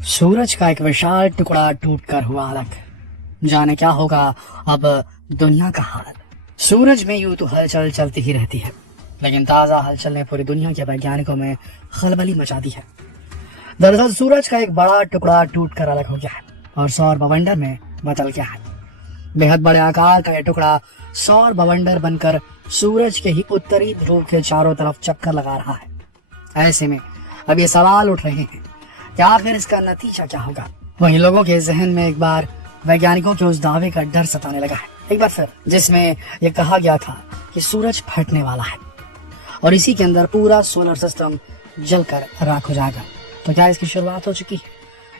सूरज का एक विशाल टुकड़ा टूटकर हुआ अलग। जाने क्या होगा अब दुनिया का हाल। सूरज में यूं तो हलचल चलती ही रहती है, लेकिन ताजा हलचल ने पूरी दुनिया के वैज्ञानिकों में खलबली मचा दी है। दरअसल सूरज का एक बड़ा टुकड़ा टूटकर अलग हो गया है और सौर बवंडर में बदल गया है। बेहद बड़े आकार का यह टुकड़ा सौर बवंडर बनकर सूरज के ही उत्तरी ध्रुव के चारों तरफ चक्कर लगा रहा है। ऐसे में अब ये सवाल उठ रहे हैं कि आखिर इसका नतीजा क्या होगा। वहीं लोगों के जहन में एक बार वैज्ञानिकों के उस दावे का डर सताने लगा है, एक बार फिर, जिसमें यह कहा गया था कि सूरज फटने वाला है और इसी के अंदर पूरा सोलर सिस्टम जलकर राख हो जाएगा। तो क्या इसकी शुरुआत हो चुकी है?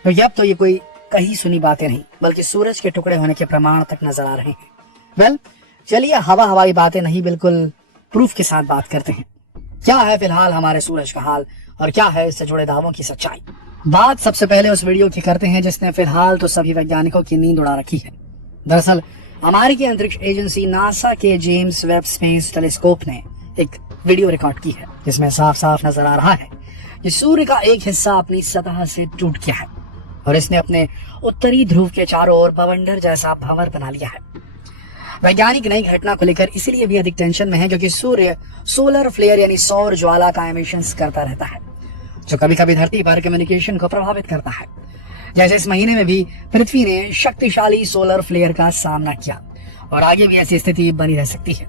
क्योंकि अब तो ये कोई कहीं सुनी बातें नहीं, बल्कि सूरज के टुकड़े होने के प्रमाण तक नजर आ रहे हैं। चलिए हवाई बातें नहीं, बिल्कुल प्रूफ के साथ बात करते हैं। क्या है फिलहाल हमारे सूरज का हाल और क्या है इससे जुड़े दावों की सच्चाई। बात सबसे पहले उस वीडियो की करते हैं जिसने फिलहाल तो सभी वैज्ञानिकों की नींद उड़ा रखी है। दरअसल अमेरिकी अंतरिक्ष एजेंसी नासा के जेम्स वेब स्पेस टेलीस्कोप ने एक वीडियो रिकॉर्ड की है, जिसमें साफ साफ नजर आ रहा है कि सूर्य का एक हिस्सा अपनी सतह से टूट गया है और इसने अपने उत्तरी ध्रुव के चारों ओर बवंडर जैसा भंवर बना लिया है। वैज्ञानिक नई घटना को लेकर इसीलिए भी अधिक टेंशन में है क्योंकि सूर्य सोलर फ्लेयर यानी सौर ज्वाला का एमिशंस करता रहता है, जो कभी कभी धरती पर कम्युनिकेशन को प्रभावित करता है। जैसे इस महीने में भी पृथ्वी ने शक्तिशाली सोलर फ्लेयर का सामना किया और आगे भी ऐसी स्थिति बनी रह सकती है।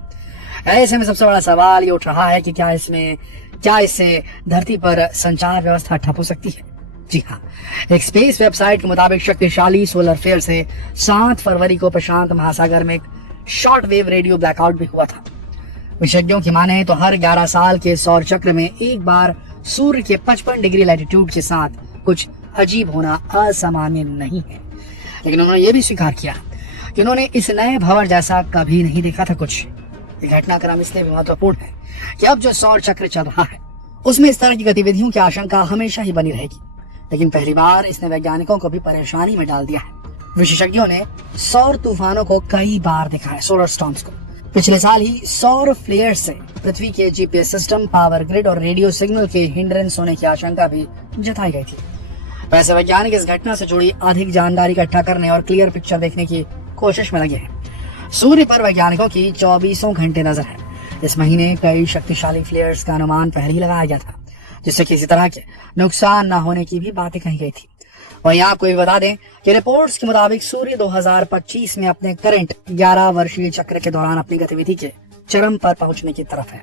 ऐसे में सबसे बड़ा सवाल ये उठ रहा है कि क्या इससे धरती पर संचार व्यवस्था ठप हो सकती है। जी हाँ, एक स्पेस वेबसाइट के मुताबिक शक्तिशाली सोलर फ्लेयर से 7 फरवरी को प्रशांत महासागर में एक शॉर्ट वेव रेडियो ब्लैकआउट भी हुआ था। विशेषज्ञों की माने तो हर 11 साल के सौर चक्र में एक बार सूर्य के 55 डिग्री लैटिट्यूड के साथ कुछ अजीब होना असामान्य नहीं है, लेकिन उन्होंने ये भी स्वीकार किया कि उन्होंने इस नए भंवर जैसा कभी नहीं देखा था कुछ। घटनाक्रम इसलिए भी महत्वपूर्ण है कि अब जो सौर चक्र चल रहा है उसमें इस तरह की गतिविधियों की आशंका हमेशा ही बनी रहेगी, लेकिन पहली बार इसने वैज्ञानिकों को भी परेशानी में डाल दिया है। विशेषज्ञों ने सौर तूफानों को कई बार देखा है, सोलर स्टॉर्म्स को। पिछले साल ही सौर फ्लेयर से पृथ्वी के जीपीएस सिस्टम, पावर ग्रिड और रेडियो सिग्नल के हिंड्रेंस होने की आशंका भी जताई गई थी। वैसे वैज्ञानिक इस घटना से जुड़ी अधिक जानकारी इकट्ठा करने और क्लियर पिक्चर देखने की कोशिश में लगे हैं। सूर्य पर वैज्ञानिकों की 24 घंटे नजर है। इस महीने कई शक्तिशाली फ्लेयर्स का अनुमान पहले ही लगाया गया था, जिससे किसी तरह के नुकसान न होने की भी बातें कही गई थी। वहीं आपको भी बता दें कि रिपोर्ट्स के मुताबिक सूर्य 2025 में अपने करंट 11 वर्षीय चक्र के दौरान अपनी गतिविधि के चरम पर पहुंचने की तरफ है।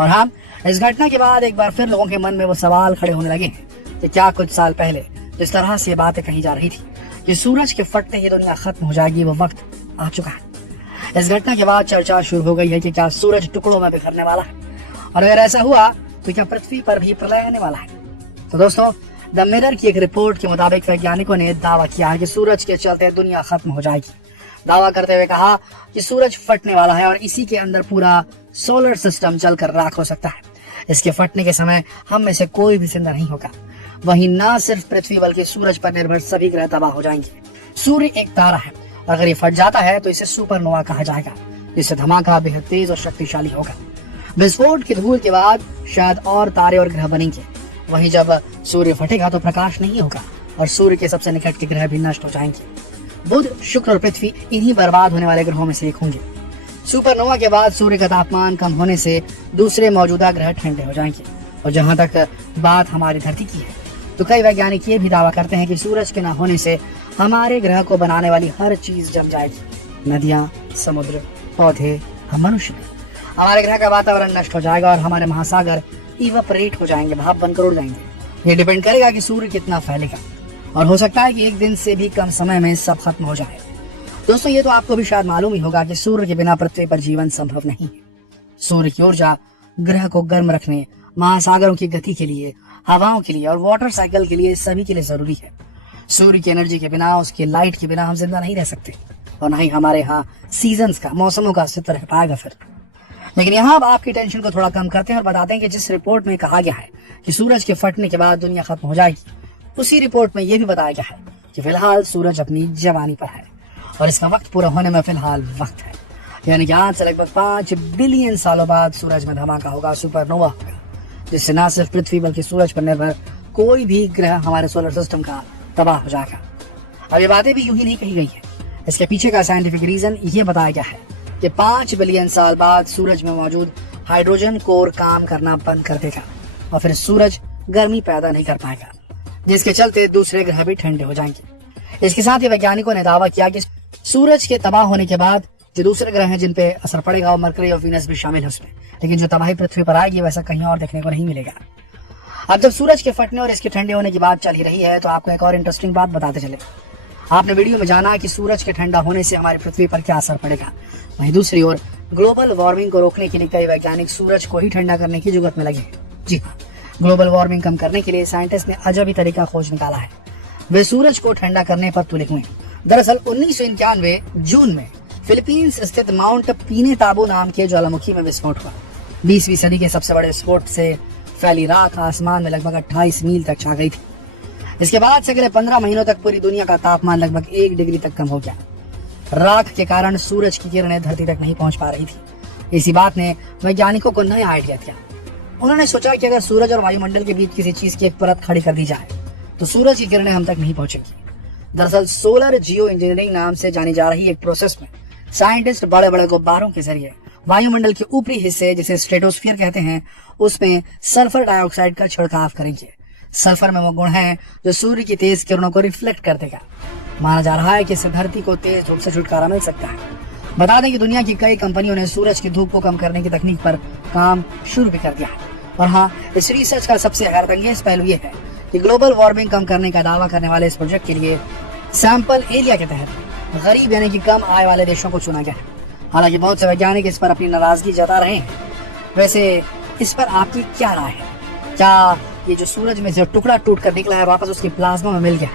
और हाँ, इस घटना के बाद एक बार फिर लोगों के मन में वो सवाल खड़े होने लगे हैं कि क्या कुछ साल पहले जिस तरह से बातें कही जा रही थी कि सूरज के फटने ही दुनिया खत्म हो जाएगी, वो वक्त आ चुका है। इस घटना के बाद चर्चा शुरू हो गई है कि क्या सूरज टुकड़ों में बिखरने वाला है, और अगर ऐसा हुआ तो क्या पृथ्वी पर भी प्रलय आने वाला है। तो दोस्तों, द मिरर की एक रिपोर्ट के मुताबिक वैज्ञानिकों ने दावा किया है कि सूरज के चलते दुनिया खत्म हो जाएगी। दावा करते हुए कहा कि सूरज फटने वाला है और इसी के अंदर पूरा सोलर सिस्टम जलकर राख हो सकता है। इसके फटने के समय हम में से कोई भी जिंदा नहीं होगा। वहीं न सिर्फ पृथ्वी बल्कि सूरज पर निर्भर सभी ग्रह तबाह हो जाएंगे। सूर्य एक तारा है, अगर ये फट जाता है तो इसे सुपरनोवा कहा जाएगा, जिससे धमाका बेहद तेज और शक्तिशाली होगा। विस्फोट की धूल के बाद शायद और तारे और ग्रह बनेंगे। वहीं जब सूर्य फटेगा तो प्रकाश नहीं होगा और सूर्य के सबसे निकट के ग्रह भी नष्ट हो जाएंगे। बुध, शुक्र और पृथ्वी इन्हीं बर्बाद होने वाले ग्रहों में से एक होंगे। सुपरनोवा के बाद सूर्य का तापमान कम होने से दूसरे मौजूदा ग्रह ठंडे हो जाएंगे। और जहां तक बात हमारी धरती की है, तो कई वैज्ञानिक ये भी दावा करते हैं कि सूरज के न होने से हमारे ग्रह को बनाने वाली हर चीज जम जाएगी। नदियां, समुद्र, पौधे, हम मनुष्य भी। हमारे ग्रह का वातावरण नष्ट हो जाएगा और हमारे महासागर इवापोरेट हो जाएंगे, भाप बनकर उड़ जाएंगे। ये डिपेंड करेगा कि सूर्य कितना फैलेगा, और हो सकता है कि एक दिन से भी कम समय में सब खत्म हो जाए। दोस्तों, ये तो आपको भी शायद मालूम ही होगा कि सूर्य के बिना पृथ्वी पर जीवन संभव नहीं है। सूर्य की ऊर्जा ग्रह को गर्म रखने, महासागरों की गति के लिए, हवाओं के लिए और वाटर साइकिल के लिए, सभी के लिए जरूरी है। सूर्य की एनर्जी के बिना, उसकी लाइट के बिना हम जिंदा नहीं रह सकते, और न ही हमारे यहाँ सीजन्स का, मौसमों का अस्तित्व रह पाएगा फिर। लेकिन यहाँ अब आपकी टेंशन को थोड़ा कम करते हैं और बताते हैं कि जिस रिपोर्ट में कहा गया है कि सूरज के फटने के बाद दुनिया खत्म हो जाएगी, उसी रिपोर्ट में यह भी बताया गया है कि फिलहाल सूरज अपनी जवानी पर है और इसका वक्त पूरा होने में फिलहाल वक्त है। यानी कि आज से लगभग 5 बिलियन सालों बाद सूरज में धमाका होगा, सुपरनोवा होगा, जिससे न सिर्फ पृथ्वी बल्कि सूरज पर निर्भर कोई भी ग्रह हमारे सोलर सिस्टम का तबाह हो जाएगा। अब ये बातें भी यूं ही नहीं कही गई है, इसके पीछे का साइंटिफिक रीजन ये बताया गया है कि 5 बिलियन साल बाद सूरज में मौजूद हाइड्रोजन कोर काम करना बंद कर देगा और फिर सूरज गर्मी पैदा नहीं कर पाएगा, जिसके चलते दूसरे ग्रह भी ठंडे हो जाएंगे। इसके साथ ही वैज्ञानिकों ने दावा किया कि सूरज के तबाह होने के बाद जो दूसरे ग्रह हैं जिन पे असर पड़ेगा वो मरकरी और वीनस भी शामिल है उसमें, लेकिन जो तबाही पृथ्वी पर आएगी वैसा कहीं और देखने को नहीं मिलेगा। अब जब सूरज के फटने और इसके ठंडे होने की बात चल ही रही है तो आपको एक और इंटरेस्टिंग बात बताते चले। आपने वीडियो में जाना कि सूरज के ठंडा होने से हमारी पृथ्वी पर क्या असर पड़ेगा, वहीं दूसरी ओर ग्लोबल वार्मिंग को रोकने के लिए कई वैज्ञानिक सूरज को ही ठंडा करने की जुगत में लगे हैं। जी हाँ, ग्लोबल वार्मिंग कम करने के लिए साइंटिस्ट ने अजब ही तरीका खोज निकाला है। वे सूरज को ठंडा करने पर तुले हुए हैं। दरअसल 1991 जून में फिलीपींस स्थित माउंट पीनेताबो नाम के ज्वालामुखी में विस्फोट हुआ। 20वीं सदी के सबसे बड़े विस्फोट से फैली राख आसमान में लगभग 28 मील तक छा गई थी। इसके बाद से अगले 15 महीनों तक पूरी दुनिया का तापमान लगभग 1 डिग्री तक कम हो गया। राख के कारण सूरज की किरणें धरती तक नहीं पहुंच पा रही थी। इसी बात ने वैज्ञानिकों को नया आइडिया दिया। उन्होंने सोचा कि अगर सूरज और वायुमंडल के बीच किसी चीज की एक परत खड़ी कर दी जाए तो सूरज की किरणें हम तक नहीं पहुंचेगी। दरअसल सोलर जियो इंजीनियरिंग नाम से जानी जा रही एक प्रोसेस में साइंटिस्ट बड़े बड़े गुब्बारों के जरिए वायुमंडल के ऊपरी हिस्से जिसे स्ट्रेटोस्फीयर कहते हैं उसमें सल्फर डाइऑक्साइड का छिड़काव करेंगे। सल्फर में वो गुण है जो सूर्य की तेज किरणों को रिफ्लेक्ट कर देगा। माना जा रहा है कि इससे धरती को तेज धूप से छुटकारा मिल सकता है। बता दें कि दुनिया की कई कंपनियों ने सूरज की धूप को कम करने की तकनीक पर काम शुरू भी कर दिया है। और हाँ, इस रिसर्च का सबसे हैरतअंगेज पहलू ये है कि ग्लोबल वार्मिंग कम करने का दावा करने वाले इस प्रोजेक्ट के लिए सैंपल एरिया के तहत गरीब यानी कि कम आय वाले देशों को चुना गया है। हालांकि बहुत से वैज्ञानिक इस पर अपनी नाराजगी जता रहे हैं। वैसे इस पर आपकी क्या राय है? क्या ये जो सूरज में जो टुकड़ा टूट कर निकला है वापस उसकी प्लाज्मा में मिल गया,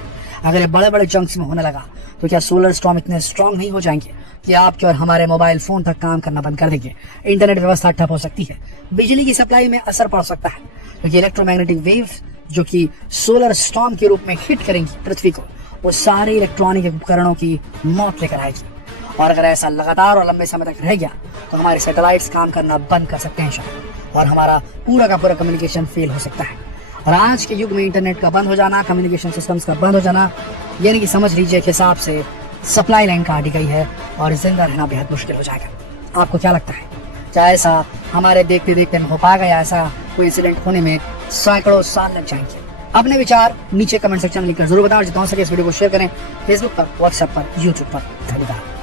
अगर ये बड़े बड़े चंक्स में होने लगा तो क्या सोलर स्टॉर्म इतने स्ट्रॉन्ग नहीं हो जाएंगे कि आपके और हमारे मोबाइल फोन तक काम करना बंद कर देंगे? इंटरनेट व्यवस्था ठप हो सकती है, बिजली की सप्लाई में असर पड़ सकता है, क्योंकि इलेक्ट्रोमैग्नेटिक वेव जो कि सोलर स्टॉर्म के रूप में हिट करेंगी पृथ्वी को, वो सारे इलेक्ट्रॉनिक उपकरणों की मौत लेकर आएगी। और अगर ऐसा लगातार और लंबे समय तक रह गया तो हमारे सैटेलाइट्स काम करना बंद कर सकते हैं शायद, और हमारा पूरा का पूरा कम्युनिकेशन फेल हो सकता है। और आज के युग में इंटरनेट का बंद हो जाना, कम्युनिकेशन सिस्टम्स का बंद हो जाना, यानी कि समझ लीजिए के हिसाब से सप्लाई लाइन काटी गई है और जिंदा रहना बेहद मुश्किल हो जाएगा। आपको क्या लगता है, क्या ऐसा हमारे देखते देखते हो पाएगा या ऐसा कोई इंसिडेंट होने में सैकड़ों साल लग जाएंगे? अपने विचार नीचे कमेंट सेक्शन में लिखकर जरूर बताओ। जितना हो सके इस वीडियो को शेयर करें फेसबुक पर, व्हाट्सएप पर, यूट्यूब पर। धन्यवाद।